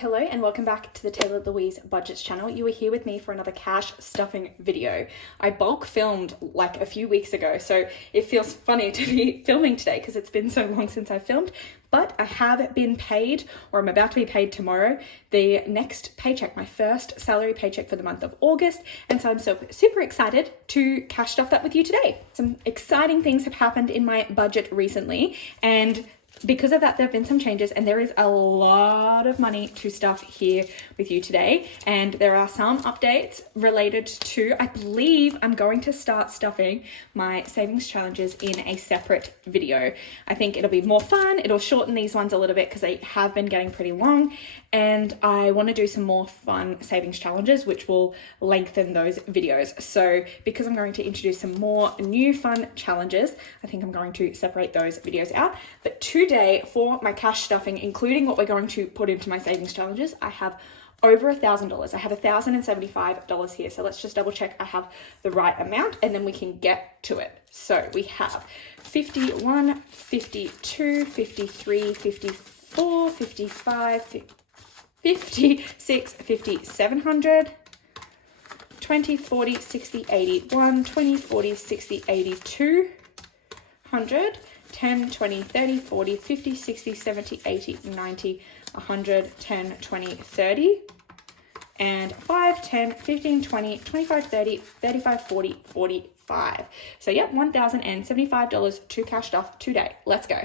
Hello and welcome back to the Taylah Louise Budgets channel. You are here with me for another cash stuffing video. I bulk filmed like a few weeks ago, so it feels funny to be filming today because it's been so long since I filmed, but I have been paid, or I'm about to be paid tomorrow, the next paycheck, my first salary paycheck for the month of August, and so I'm super excited to cash stuff that with you today. Some exciting things have happened in my budget recently, and because of that, there have been some changes and there is a lot of money to stuff here with you today. And there are some updates related to, I believe I'm going to start stuffing my savings challenges in a separate video. I think it'll be more fun. It'll shorten these ones a little bit because they have been getting pretty long. And I want to do some more fun savings challenges, which will lengthen those videos. So because I'm going to introduce some more new fun challenges, I think I'm going to separate those videos out. But today for my cash stuffing, including what we're going to put into my savings challenges, I have over $1,000. I have $1,075 here. So let's just double check I have the right amount and then we can get to it. So we have 51, 52, 53, 54, 55, 56, 5700, 20, 40, 60, 81, 20, 40, 60, 82, 100, 10, 20, 30, 40, 50, 60, 70, 80, 90, 100, 10, 20, 30, and 5, 10, 15, 20, 25, 30, 35, 40, 45. So yep, $1,075 to cash stuff today. Let's go.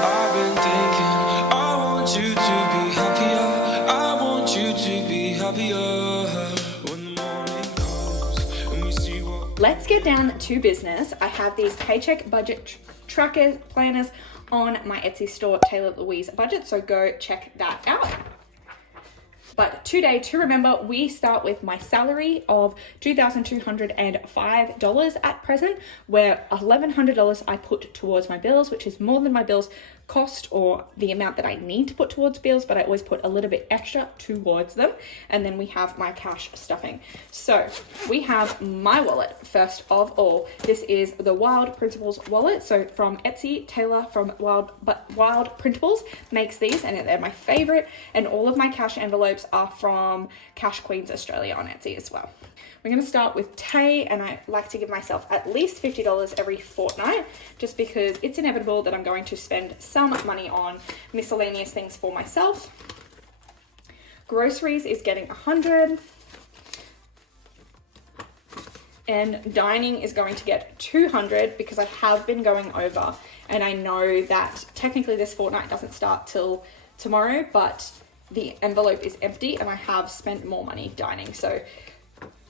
I've been thinking, I want you to be happier. I want you to be happier. When the morning comes and we see what. Let's get down to business. I have these paycheck budget tracker planners on my Etsy store, Taylah Louise Budget, so go check that out. But today, to remember, we start with my salary of $2,205 at present, where $1,100 I put towards my bills, which is more than my bills cost or the amount that I need to put towards bills, but I always put a little bit extra towards them. And then we have my cash stuffing. So we have my wallet first of all. This is the Wild Principles wallet. So from Etsy, Taylah from Wild Principles makes these and they're my favorite. And all of my cash envelopes are from Cash Queens Australia on Etsy as well. We're going to start with Tay, and I like to give myself at least $50 every fortnight just because it's inevitable that I'm going to spend some money on miscellaneous things for myself. Groceries is getting 100, and dining is going to get 200 because I have been going over, and I know that technically this fortnight doesn't start till tomorrow, but the envelope is empty and I have spent more money dining. So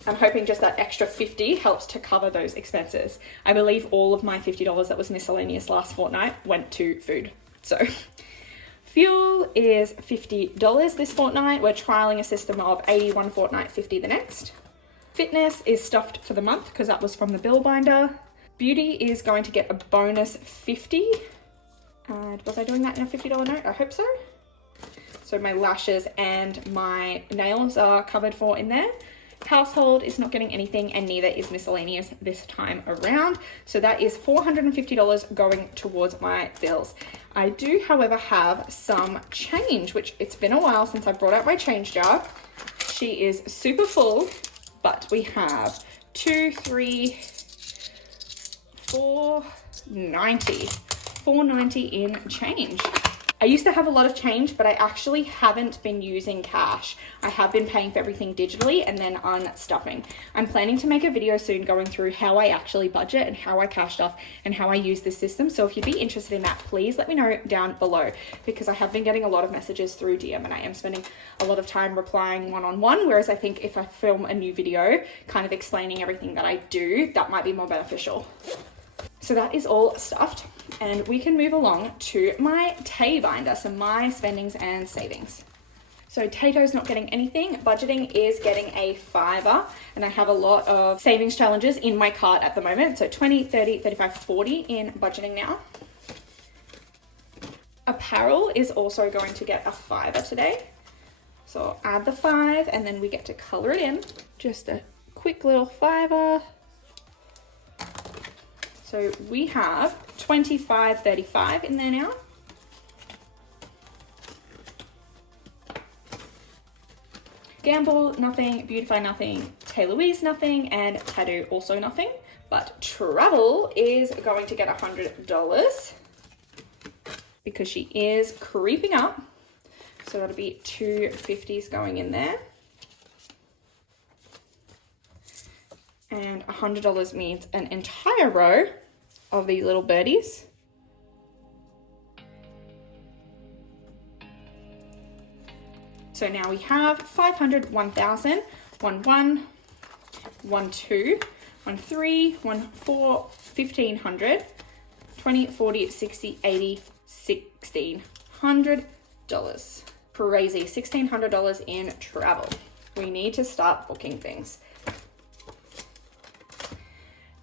I'm hoping just that extra 50 helps to cover those expenses. I believe all of my $50 that was miscellaneous last fortnight went to food. So fuel is $50 this fortnight. We're trialing a system of 80 one fortnight, 50 the next. Fitness is stuffed for the month because that was from the bill binder. Beauty is going to get a bonus 50. Was I doing that in a $50 note? I hope so. So my lashes and my nails are covered for in there. Household is not getting anything, and neither is miscellaneous this time around. So that is $450 going towards my bills. I do, however, have some change, which it's been a while since I brought out my change jar. She is super full, but we have 2, 3, 490. $490 in change. I used to have a lot of change, but I actually haven't been using cash. I have been paying for everything digitally and then unstuffing. I'm planning to make a video soon going through how I actually budget and how I cash stuff and how I use this system. So if you'd be interested in that, please let me know down below because I have been getting a lot of messages through DM and I am spending a lot of time replying one-on-one, whereas I think if I film a new video kind of explaining everything that I do, that might be more beneficial. So that is all stuffed, and we can move along to my Tay binder, so my spendings and savings. So Tato's not getting anything. Budgeting is getting a $5, and I have a lot of savings challenges in my cart at the moment. So 20, 30, 35, 40 in budgeting now. Apparel is also going to get a $5 today. So I'll add the 5 and then we get to color it in. Just a quick little $5. So we have 25.35 in there now. Gamble, nothing. Beautify, nothing. Taylah Louise, nothing. And Tattoo, also nothing. But Travel is going to get $100 because she is creeping up. So that'll be 250s going in there. And $100 means an entire row of these little birdies. So now we have 500, 1,000, 1, 1, 1, 2, 1, 3, 1, 4, 1,500, 20, 40, 60, 80, $1,600. Crazy, $1,600 in travel. We need to start booking things.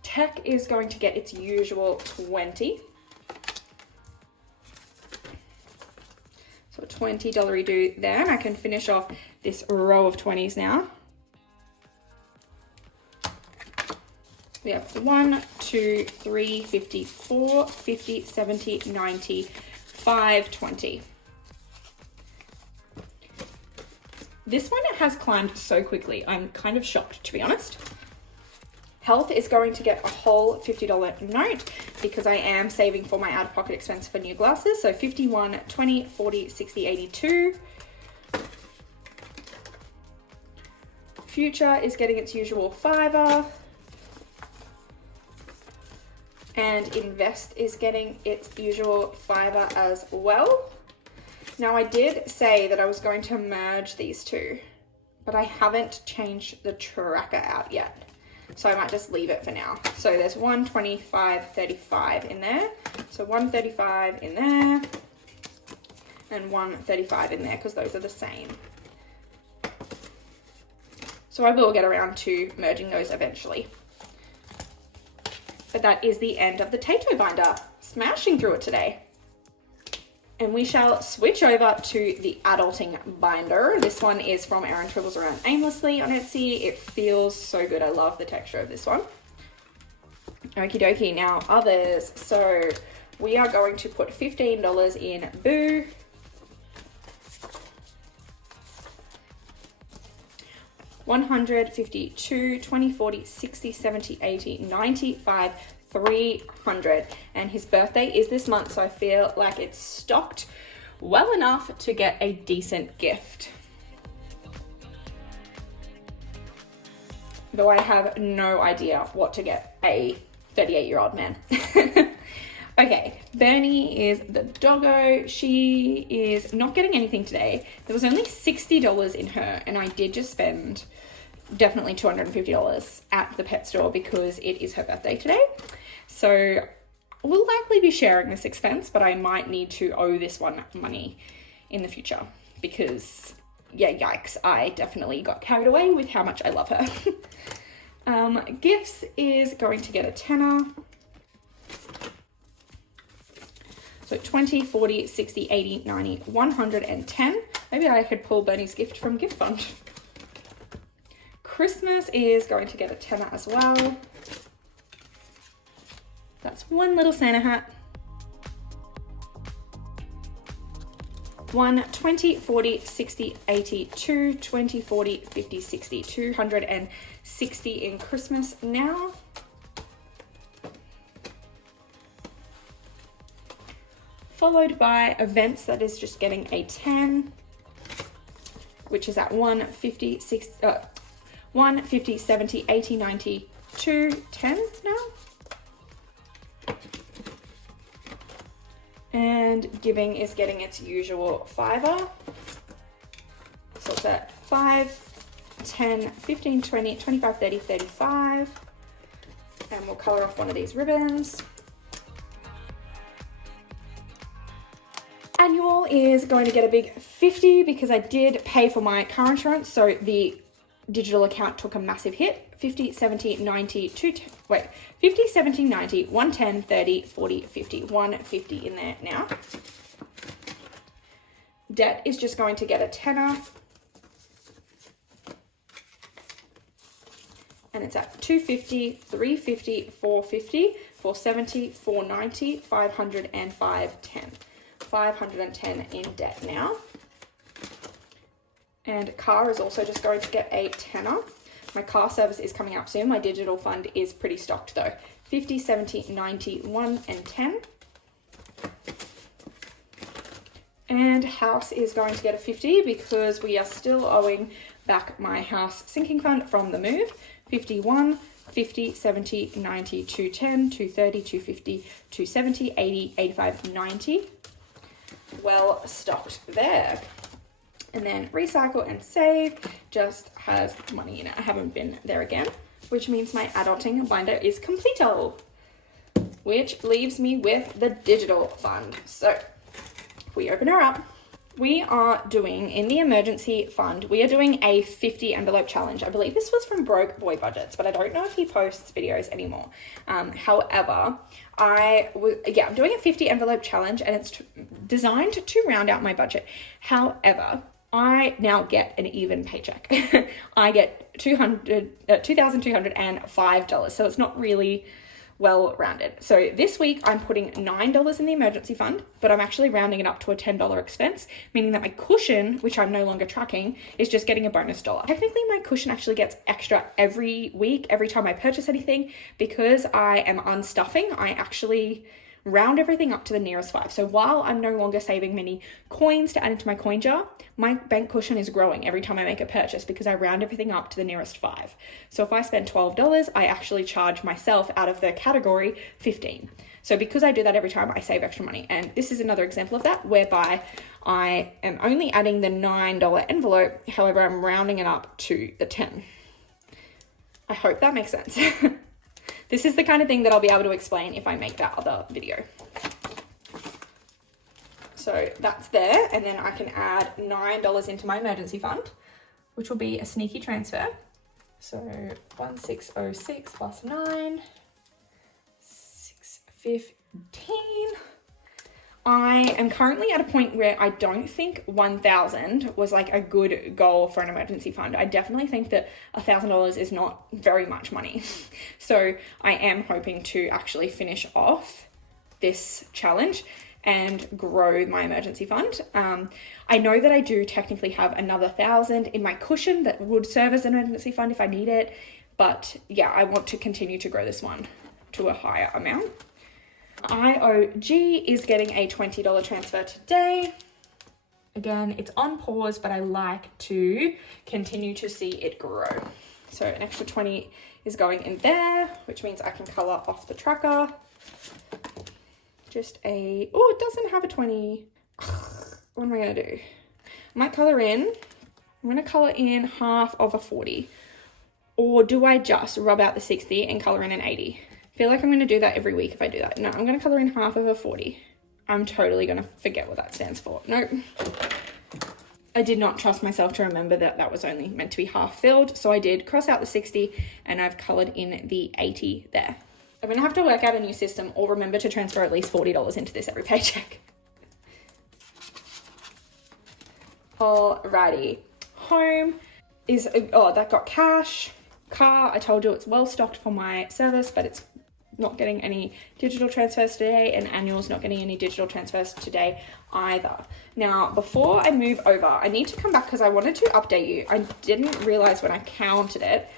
Tech is going to get its usual 20. So a $20 redo there, and I can finish off this row of 20s now. We have 1, 2, 3, 50, 4, 50, 70, 90, 520. This one has climbed so quickly. I'm kind of shocked, to be honest. Health is going to get a whole $50 note because I am saving for my out-of-pocket expense for new glasses. So 51, 20, 40, 60, 82. Future is getting its usual $5. And Invest is getting its usual $5 as well. Now I did say that I was going to merge these two, but I haven't changed the tracker out yet. So I might just leave it for now. So there's 125, 35 in there. So 135 in there and 135 in there because those are the same. So I will get around to merging those eventually. But that is the end of the Tato binder. Smashing through it today. And we shall switch over to the adulting binder. This one is from Erin Tribbles Around Aimlessly on Etsy. It feels so good. I love the texture of this one. Okie dokie, now others. So we are going to put $15 in Boo. $100, $52, $20, $40, $60, $70, $80, $95, $300, and his birthday is this month, so I feel like it's stocked well enough to get a decent gift. Though I have no idea what to get a 38-year-old man. Okay, Bernie is the doggo. She is not getting anything today. There was only $60 in her, and I did just spend definitely $250 at the pet store because it is her birthday today. So we'll likely be sharing this expense, but I might need to owe this one money in the future because, yeah, yikes, I definitely got carried away with how much I love her. Gifts is going to get a tenner. So 20, 40, 60, 80, 90, 110. Maybe I could pull Bernie's gift from gift fund. Christmas is going to get a tenner as well. That's one little Santa hat. 1, 20, 40, 60, 80, 2, 20, 40, 50, 60, 260 in Christmas now. Followed by events that is just getting a 10, which is at 150, 70, 80, 90, 210 now. And giving is getting its usual $5. So it's at 5, 10, 15, 20, 25, 30, 35. And we'll color off one of these ribbons. Annual is going to get a big 50 because I did pay for my car insurance, so the digital account took a massive hit. 50, 70, 90, 50, 70, 90, 110, 30, 40, 50, 150 in there now. Debt is just going to get a tenner. And it's at 250, 350, 450, 470, 490, 500, and 510. 510 in debt now. And car is also just going to get a tenner. My car service is coming up soon. My digital fund is pretty stocked though. 50, 70, 90, 1 and 10. And house is going to get a 50 because we are still owing back my house sinking fund from the move. 51, 50, 70, 90, 210, 230, 250, 270, 80, 85, 90. Well stocked there. And then recycle and save just has money in it. I haven't been there again, which means my adulting binder is completo, which leaves me with the digital fund. So if we open her up, we are doing, in the emergency fund, we are doing a 50 envelope challenge. I believe this was from Broke Boy Budgets, but I don't know if he posts videos anymore. However, I'm doing a 50 envelope challenge and it's designed to round out my budget. However, I now get an even paycheck. I get $2,205, so it's not really well rounded. So this week I'm putting $9 in the emergency fund, but I'm actually rounding it up to a $10 expense, meaning that my cushion, which I'm no longer tracking, is just getting a bonus dollar. Technically, my cushion actually gets extra every week, every time I purchase anything. Because I am unstuffing, I actually round everything up to the nearest 5. So while I'm no longer saving many coins to add into my coin jar, my bank cushion is growing every time I make a purchase because I round everything up to the nearest 5. So if I spend $12, I actually charge myself out of the category 15. So because I do that every time, I save extra money. And this is another example of that, whereby I am only adding the $9 envelope. However, I'm rounding it up to the 10. I hope that makes sense. This is the kind of thing that I'll be able to explain if I make that other video. So that's there, and then I can add $9 into my emergency fund, which will be a sneaky transfer. So 1606 plus 9, 615. I am currently at a point where I don't think 1,000 was like a good goal for an emergency fund. I definitely think that $1,000 is not very much money. So I am hoping to actually finish off this challenge and grow my emergency fund. I know that I do technically have another 1,000 in my cushion that would serve as an emergency fund if I need it. But yeah, I want to continue to grow this one to a higher amount. IOG is getting a $20 transfer today. Again, it's on pause, but I like to continue to see it grow. So an extra 20 is going in there, which means I can color off the tracker. It doesn't have a 20. What am I gonna do? I'm gonna color in half of a 40. Or do I just rub out the 60 and color in an 80? I feel like I'm going to do that every week if I do that. No, I'm going to color in half of a 40. I'm totally going to forget what that stands for. Nope. I did not trust myself to remember that that was only meant to be half filled. So I did cross out the 60 and I've colored in the 80 there. I'm going to have to work out a new system or remember to transfer at least $40 into this every paycheck. Alrighty. Home is, that got cash. Car, I told you it's well stocked for my service, but it's not getting any digital transfers today, and annual's not getting any digital transfers today either. Now, before I move over, I need to come back because I wanted to update you. I didn't realize when I counted it,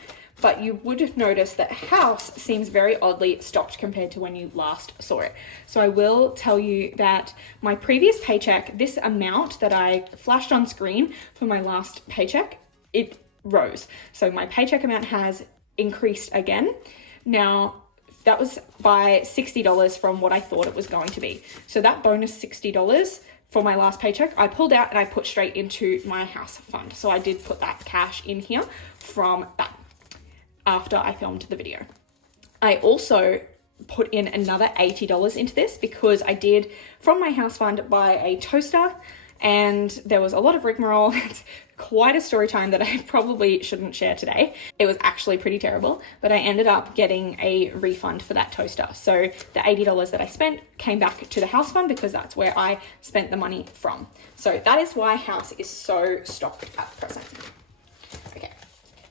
but you would notice that house seems very oddly stocked compared to when you last saw it. So I will tell you that my previous paycheck, this amount that I flashed on screen for my last paycheck, it rose. So my paycheck amount has increased again. Now, that was by $60 from what I thought it was going to be. So that bonus $60 for my last paycheck, I pulled out and I put straight into my house fund. So I did put that cash in here from that after I filmed the video. I also put in another $80 into this because I did, from my house fund, buy a toaster, and there was a lot of rigmarole. It's quite a story time that I probably shouldn't share today. It was actually pretty terrible, but I ended up getting a refund for that toaster. So the $80 that I spent came back to the house fund because that's where I spent the money from. So that is why house is so stocked at present. Okay,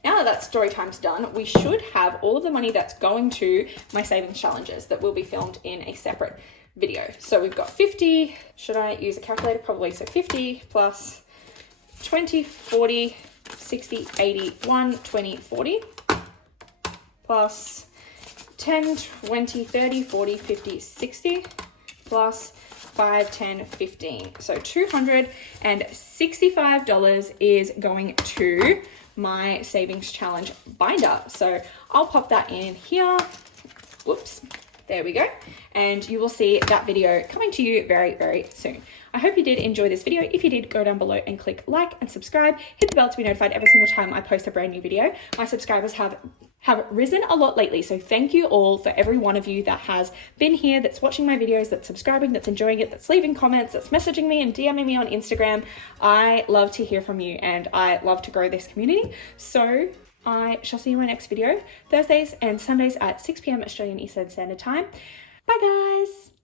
now that story time's done, we should have all of the money that's going to my savings challenges that will be filmed in a separate video. So we've got 50, should I use a calculator? Probably. So 50 plus 20, 40, 60, 80, 1, 20, 40, plus 10, 20, 30, 40, 50, 60, plus 5, 10, 15. So $265 is going to my savings challenge binder. So I'll pop that in here. Whoops. There we go. And you will see that video coming to you very, very soon. I hope you did enjoy this video. If you did, go down below and click like and subscribe. Hit the bell to be notified every single time I post a brand new video. My subscribers have risen a lot lately. So thank you all for every one of you that has been here, that's watching my videos, that's subscribing, that's enjoying it, that's leaving comments, that's messaging me and DMing me on Instagram. I love to hear from you and I love to grow this community. So I shall see you in my next video, Thursdays and Sundays at 6 p.m. Australian Eastern Standard Time. Bye guys.